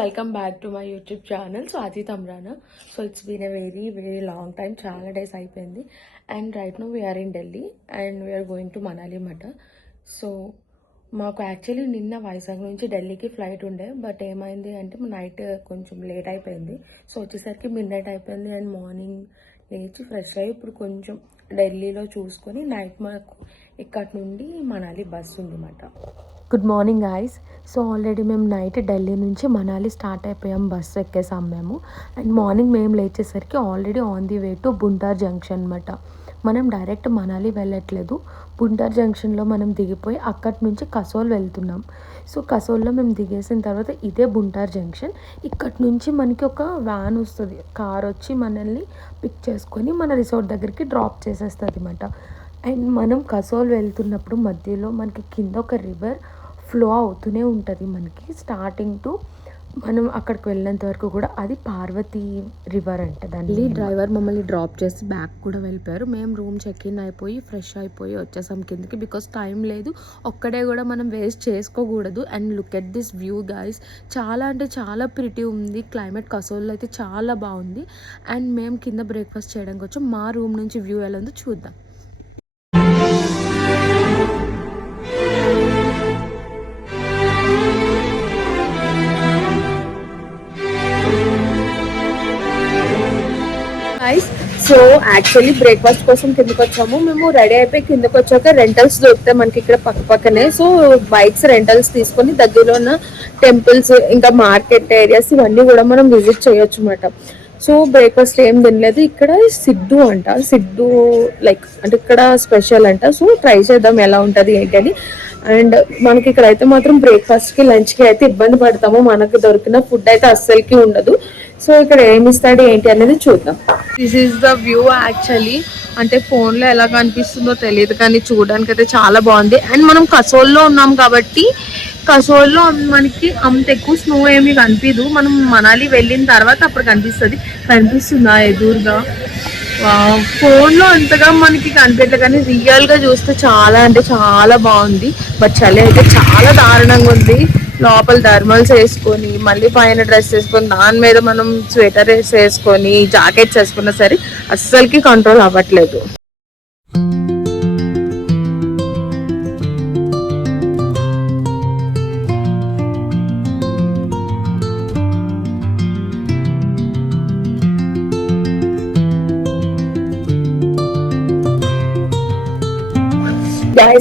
welcome back to my YouTube channel. So Ajit Amrana. So it's been a very long time. Chala days అయిపోయింది. And right now we are in Delhi and we are going to Manali Mata. So మాకు actually నిన్న వైజాగ్ నుంచి ఢిల్లీకి flight ఉండే, but ఏమైంది అంటే night కొంచెం late అయిపోయింది. సో వచ్చేసరికి మిడ్ నైట్ అయిపోయింది అండ్ మార్నింగ్ లేచి ఫ్రెష్ అయ్యి ఇప్పుడు కొంచెం ఢిల్లీలో చూసుకొని నైట్ మాకు ఇక్కడ నుండి మనాలి బస్సు ఉందన్నమాట. Good morning guys. So already మేము నైట్ ఢిల్లీ నుంచి మనాలి స్టార్ట్ అయిపోయాం, బస్సు ఎక్కేసాం మేము. అండ్ మార్నింగ్ మేము లేచేసరికి already on the way to Bhuntar junction అనమాట. మనం డైరెక్ట్ మనాలి వెళ్ళట్లేదు, బుంటార్ జంక్షన్లో మనం దిగిపోయి అక్కడి నుంచి కసోల్ వెళ్తున్నాం. సో కసోల్లో మేము దిగేసిన తర్వాత ఇదే బుంటార్ జంక్షన్. ఇక్కడి నుంచి మనకి ఒక వ్యాన్ వస్తుంది, కార్ వచ్చి మనల్ని పిక్ చేసుకొని మన రిసార్ట్ దగ్గరికి డ్రాప్ చేసేస్తుంది అనమాట. అండ్ మనం కసోల్ వెళ్తున్నప్పుడు మధ్యలో మనకి కింద ఒక రివర్ ఫ్లో అవుతూనే ఉంటుంది మనకి, స్టార్టింగ్ టు మనం అక్కడికి వెళ్ళినంత వరకు కూడా. అది పార్వతీ రివర్ అంటే. దాన్ని డ్రైవర్ మమ్మల్ని డ్రాప్ చేసి బ్యాక్ కూడా వెళ్ళిపోయారు. మేము రూమ్ చెక్ ఇన్ అయిపోయి ఫ్రెష్ అయిపోయి వచ్చేసాం కిందకి, బికాస్ టైం లేదు, ఒక్కడే కూడా మనం వేస్ట్ చేసుకోకూడదు. And look at this view guys, చాలా అంటే చాలా ప్రిటీ ఉంది. క్లైమేట్ కసోల్లో అయితే చాలా బాగుంది. అండ్ మేము కింద బ్రేక్ఫాస్ట్ చేయడానికి వచ్చాం. మా రూమ్ నుంచి వ్యూ ఎలా ఉందో చూద్దాం. సో యాక్చువల్లీ బ్రేక్ఫాస్ట్ కోసం కిందకి వచ్చాము. మేము రెడీ అయిపోయి కిందకి వచ్చాక రెంటల్స్ దొరుకుతాయి మనకి ఇక్కడ పక్కనే. సో బైక్స్ రెంటల్స్ తీసుకొని దగ్గరలో ఉన్న టెంపుల్స్ ఇంకా మార్కెట్ ఏరియాస్ ఇవన్నీ కూడా మనం విజిట్ చేయొచ్చు అనమాట. సో బ్రేక్ఫాస్ట్ ఏం తినలేదు. ఇక్కడ సిద్ధు అంట, సిద్ధు లైక్ అంటే ఇక్కడ స్పెషల్ అంట. సో ట్రై చేద్దాం ఎలా ఉంటుంది ఏంటని. అండ్ మనకి ఇక్కడ అయితే మాత్రం బ్రేక్ఫాస్ట్కి లంచ్కి అయితే ఇబ్బంది పడతాము, మనకు దొరికిన ఫుడ్ అయితే అస్సలకి ఉండదు. సో ఇక్కడ ఏమి ఇస్తాడు ఏంటి అనేది చూద్దాం. This is the view actually. అంటే ఫోన్లో ఎలా కనిపిస్తుందో తెలియదు కానీ చూడడానికి అయితే చాలా బాగుంది. అండ్ మనం కసోల్లో ఉన్నాం కాబట్టి కసోల్లో మనకి అంత ఎక్కువ స్నో ఏమి కనిపించదు. మనం మనాలి వెళ్ళిన తర్వాత అప్పుడు కనిపిస్తుందా ఎదురుగా. ఫోన్లో అంతగా మనకి కనిపించలేదు కానీ రియల్గా చూస్తే చాలా అంటే చాలా బాగుంది. బట్ చలి అయితే చాలా దారుణంగా ఉంది. లోపల థర్మల్స్ వేసుకొని మళ్ళీ పైన డ్రెస్ వేసుకొని దాని మీద మనం స్వెటర్ వేసుకొని జాకెట్స్ వేసుకున్నా సరే అస్సలకి కంట్రోల్ అవ్వట్లేదు.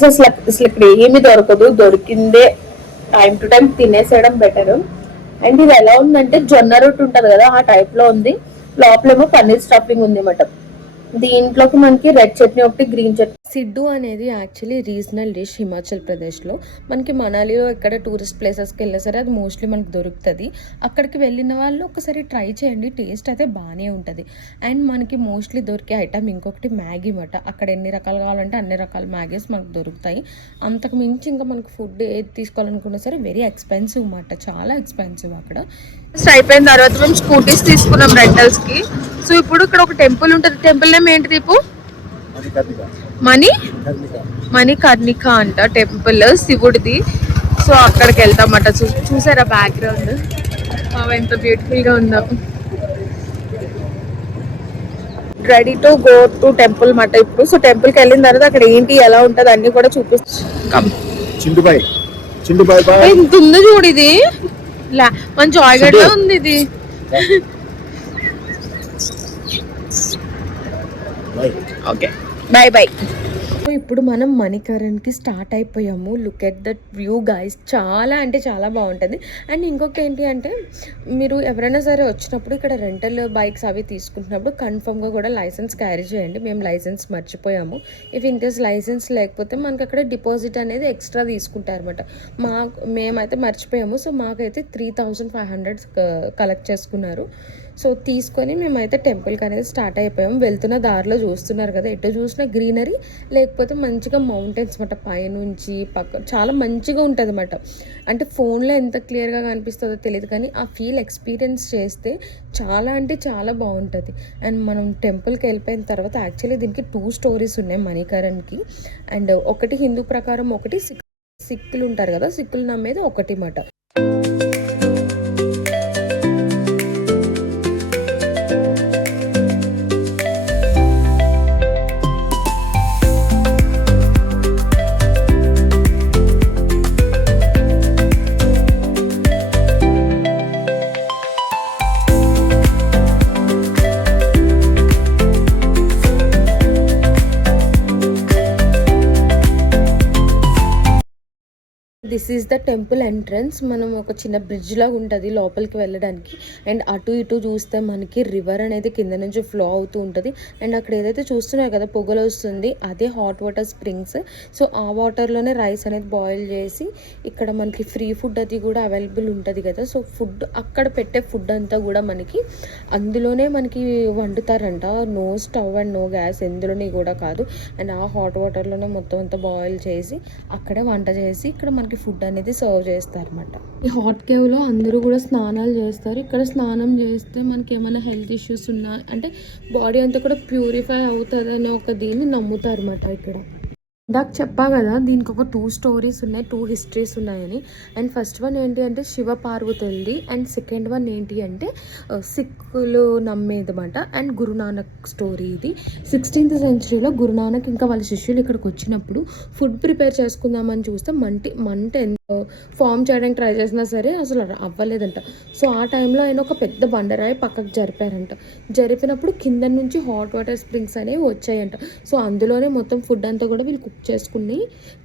అసలు ఇక్కడ ఏమి దొరకదు, దొరికిందే టైం టు టైం తినేసేయడం బెటర్. అండ్ ఇది ఎలా ఉందంటే జొన్న రొట్టె ఉంటుంది కదా ఆ టైప్ లో ఉంది. లోపలేమో పన్నీర్ స్టఫింగ్ ఉంది అన్నమాట. దీంట్లోకి మనకి రెడ్ చట్నీ ఒకటి, గ్రీన్ చట్నీ. సిడ్డు అనేది యాక్చువల్లీ రీజనల్ డిష్ హిమాచల్ ప్రదేశ్లో. మనకి మనాలిలో ఎక్కడ టూరిస్ట్ ప్లేసెస్కి వెళ్ళినా సరే అది మోస్ట్లీ మనకు దొరుకుతుంది. అక్కడికి వెళ్ళిన వాళ్ళు ఒకసారి ట్రై చేయండి, టేస్ట్ అయితే బాగానే ఉంటుంది. అండ్ మనకి మోస్ట్లీ దొరికే ఐటమ్ ఇంకొకటి మ్యాగీ మాట. అక్కడ ఎన్ని రకాలు కావాలంటే అన్ని రకాల మ్యాగీస్ మనకు దొరుకుతాయి. అంతకు మించి ఇంకా మనకు ఫుడ్ ఏది తీసుకోవాలనుకున్నా సరే వెరీ ఎక్స్పెన్సివ్ మాట, చాలా ఎక్స్పెన్సివ్ అక్కడ. అయిపోయిన తర్వాత మేము స్కూటీస్ తీసుకున్నాం రెంటల్స్ కి. సో ఇప్పుడు ఇక్కడ ఒక టెంపుల్ ఉంటుంది. టెంపుల్ నేమ్ ఏంటి దీపు? మణికర్ణిక అంట టెంపుల్, శివుడిది. సో అక్కడికి వెళ్తామట. చూసారా బ్యాక్గ్రౌండ్ ఎంత బ్యూటిఫుల్ గా ఉందో. Ready to go to temple మాట ఇప్పుడు. సో టెంపుల్ కి వెళ్ళిన తర్వాత అక్కడ ఏంటి ఎలా ఉంటది అన్ని కూడా చూపిస్తాం. ఇంత ఉంది చూడు, ఇది మంచి జాయ్గడ్ లో ఉంది ఇది. Okay bye bye. ఇప్పుడు మనం మణికరణ్కి స్టార్ట్ అయిపోయాము. Look at that view guys, చాలా అంటే చాలా బాగుంటుంది. అండ్ ఇంకొకటి ఏంటి అంటే మీరు ఎవరైనా సరే వచ్చినప్పుడు ఇక్కడ రెంటల్ బైక్స్ అవి తీసుకుంటున్నప్పుడు కన్ఫర్మ్గా కూడా లైసెన్స్ క్యారీ చేయండి. మేము లైసెన్స్ మర్చిపోయాము. ఇఫ్ ఇన్ కేస్ లైసెన్స్ లేకపోతే మనకి అక్కడ డిపాజిట్ అనేది ఎక్స్ట్రా తీసుకుంటారు అనమాట. మేమైతే మర్చిపోయాము. సో మాకైతే 3500 కలెక్ట్ చేసుకున్నారు. సో తీసుకొని మేమైతే టెంపుల్కి అనేది స్టార్ట్ అయిపోయాం. వెళ్తున్న దారిలో చూస్తున్నారు కదా, ఎటు చూసినా గ్రీనరీ, లేకపోతే మంచిగా మౌంటైన్స్ అన్నమాట. పైనుంచి పక్క చాలా మంచిగా ఉంటుంది అన్నమాట. అంటే ఫోన్లో ఎంత క్లియర్గా కనిపిస్తుందో తెలియదు కానీ ఆ ఫీల్ ఎక్స్పీరియన్స్ చేస్తే చాలా అంటే చాలా బాగుంటుంది. అండ్ మనం టెంపుల్కి వెళ్ళిపోయిన తర్వాత యాక్చువల్లీ దీనికి 2 స్టోరీస్ ఉన్నాయి మణికరణ్కి. అండ్ ఒకటి హిందూ ప్రకారం, ఒకటి సిక్కులు ఉంటారు కదా, సిక్కులు నమ్మేది ఒకటి మాట. This is the temple entrance. మనం ఒక చిన్న బ్రిడ్జ్ లాగా ఉంటుంది లోపలికి వెళ్ళడానికి. అండ్ అటు ఇటు చూస్తే మనకి రివర్ అనేది కింద నుంచి ఫ్లో అవుతూ ఉంటుంది. అండ్ అక్కడ ఏదైతే చూస్తున్నారు కదా పొగలు వస్తుంది, అదే హాట్ వాటర్ స్ప్రింగ్స్. సో ఆ వాటర్లోనే రైస్ అనేది బాయిల్ చేసి ఇక్కడ మనకి ఫ్రీ ఫుడ్ అది కూడా అవైలబుల్ ఉంటుంది కదా. సో ఫుడ్ అక్కడ పెట్టే ఫుడ్ అంతా కూడా మనకి అందులోనే మనకి వండుతారంట. No stove and no gas ఎందులోని కూడా కాదు. అండ్ ఆ హాట్ వాటర్లోనే మొత్తం అంతా బాయిల్ చేసి అక్కడే వంట చేసి ఇక్కడ మనకి ఫుడ్ అనేది సర్వ్ చేస్తారన్నమాట. ఈ హాట్ కేవ్లో అందరూ కూడా స్నానాలు చేస్తారు. ఇక్కడ స్నానం చేస్తే మనకి ఏమైనా హెల్త్ ఇష్యూస్ ఉన్నా అంటే బాడీ అంతా కూడా ప్యూరిఫై అవుతుంది అని ఒక దీన్ని నమ్ముతారు అన్నమాట ఇక్కడ. నాకు చెప్పా కదా దీనికి ఒక 2 స్టోరీస్ ఉన్నాయి, 2 హిస్టరీస్ ఉన్నాయని. అండ్ ఫస్ట్ వన్ ఏంటి అంటే శివ పార్వతులది. అండ్ సెకండ్ వన్ ఏంటి అంటే సిక్కులు నమ్మేది అనమాట. అండ్ గురునానక్ స్టోరీ ఇది. 16th centuryలో గురునానక్ ఇంకా వాళ్ళ శిష్యులు ఇక్కడికి వచ్చినప్పుడు ఫుడ్ ప్రిపేర్ చేసుకుందామని చూస్తే మంట ఎంత ఫామ్ చేయడానికి ట్రై చేసినా సరే అసలు అవ్వలేదంట. సో ఆ టైంలో ఆయన ఒక పెద్ద బండరాయి పక్కకు జరిపారంట. జరిపినప్పుడు కింద నుంచి హాట్ వాటర్ స్ప్రింగ్స్ అనేవి వచ్చాయంట. సో అందులోనే మొత్తం ఫుడ్ అంతా కూడా వీళ్ళు కుక్ చేసుకుని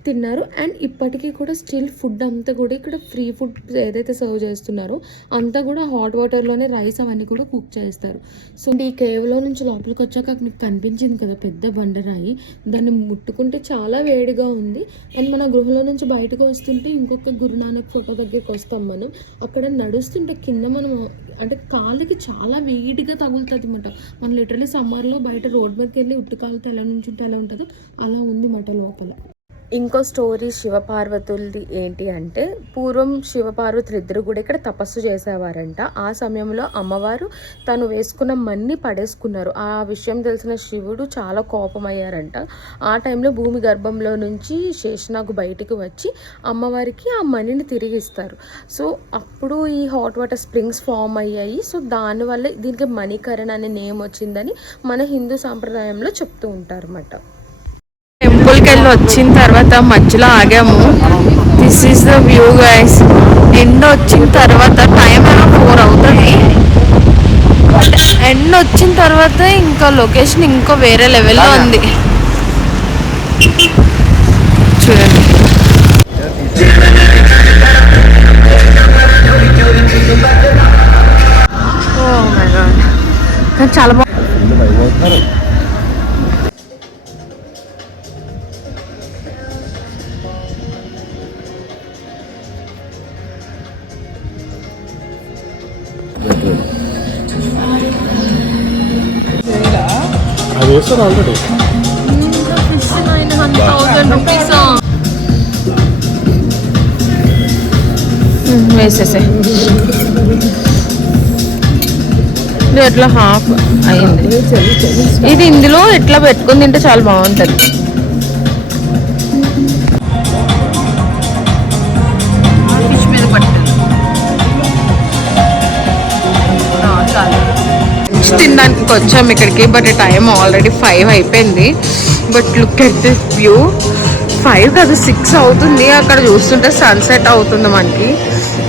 తిన్నారు. అండ్ ఇప్పటికీ కూడా స్టిల్ ఫుడ్ అంతా కూడా ఇక్కడ ఫ్రీ ఫుడ్ ఏదైతే సర్వ్ చేస్తున్నారో అంతా కూడా హాట్ వాటర్లోనే రైస్ అవన్నీ కూడా కుక్ చేస్తారు. సో ఈ కేవ్లో నుంచి లోపలికి వచ్చాక మీకు కనిపించింది కదా పెద్ద బండరాయి, దాన్ని ముట్టుకుంటే చాలా వేడిగా ఉంది. అండ్ మన గృహలో నుంచి బయటకు వస్తుంటే ఇంకొక గురునానక్ ఫోటో దగ్గరికి వస్తాం మనం. అక్కడ నడుస్తుంటే కింద మనం అంటే కాళ్ళకి చాలా వేడిగా తగులుతుంది అన్నమాట. మనం లిటరలీ సమ్మర్లో బయట రోడ్ మీదకి వెళ్ళి ఉట్టు కాళ్ళతో ఎలా నుంచి ఉంటే ఎలా ఉంటుందో అలా ఉంది అన్నమాట లోపల. ఇంకో స్టోరీ శివపార్వతులది ఏంటి అంటే పూర్వం శివపార్వతులు ఇద్దరు కూడా ఇక్కడ తపస్సు చేసేవారంట. ఆ సమయంలో అమ్మవారు తను వేసుకున్న మన్ని పడేసుకున్నారు. ఆ విషయం తెలిసిన శివుడు చాలా కోపమయ్యారంట. ఆ టైంలో భూమి గర్భంలో నుంచి శేషనాగు బయటికి వచ్చి అమ్మవారికి ఆ మనీని తిరిగి ఇస్తారు. సో అప్పుడు ఈ హాట్ వాటర్ స్ప్రింగ్స్ ఫామ్ అయ్యాయి. సో దానివల్ల దీనికి మణికరణ అనే నేమ్ వచ్చిందని మన హిందూ సాంప్రదాయంలో చెప్తూ ఉంటారు అన్నమాట. టెంపుల్కి వెళ్ళి వచ్చిన తర్వాత మధ్యలో ఆగాము. This is the view guys. ఎండ వచ్చిన తర్వాత టైం 4 అవుతుంది. ఎండ వచ్చిన తర్వాత ఇంకా లొకేషన్ ఇంకో వేరే లెవెల్లో ఉంది చూడండి. ఓ మై గాడ్, కానీ చాలా బాగుంది. అది వేస్తారు ఆల్రెడీ. వేసేసే ఎట్లా హాఫ్ అయింది. ఇది ఇందులో ఎట్లా పెట్టుకుని తింటే చాలా బాగుంటుంది. ఫిష్ మీద పట్టు తినడానికి వచ్చాము ఇక్కడికి. బట్ టైం ఆల్రెడీ 5 అయిపోయింది. But look at this view. 5 కాదు 6 అవుతుంది. అక్కడ చూస్తుంటే సన్సెట్ అవుతుంది మనకి.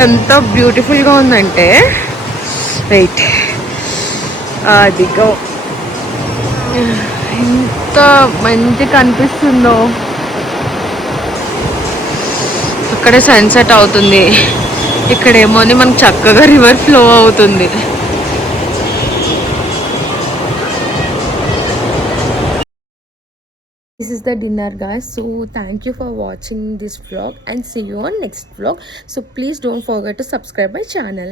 ఎంత బ్యూటిఫుల్గా ఉందంటే వెయిట్ అదిగో ఎంత మంచి కనిపిస్తుందో. అక్కడే సన్సెట్ అవుతుంది, ఇక్కడేమో మనకు చక్కగా రివర్ ఫ్లో అవుతుంది. This is the dinner guys. So thank you for watching this vlog and see you on next vlog. So please don't forget to subscribe my channel.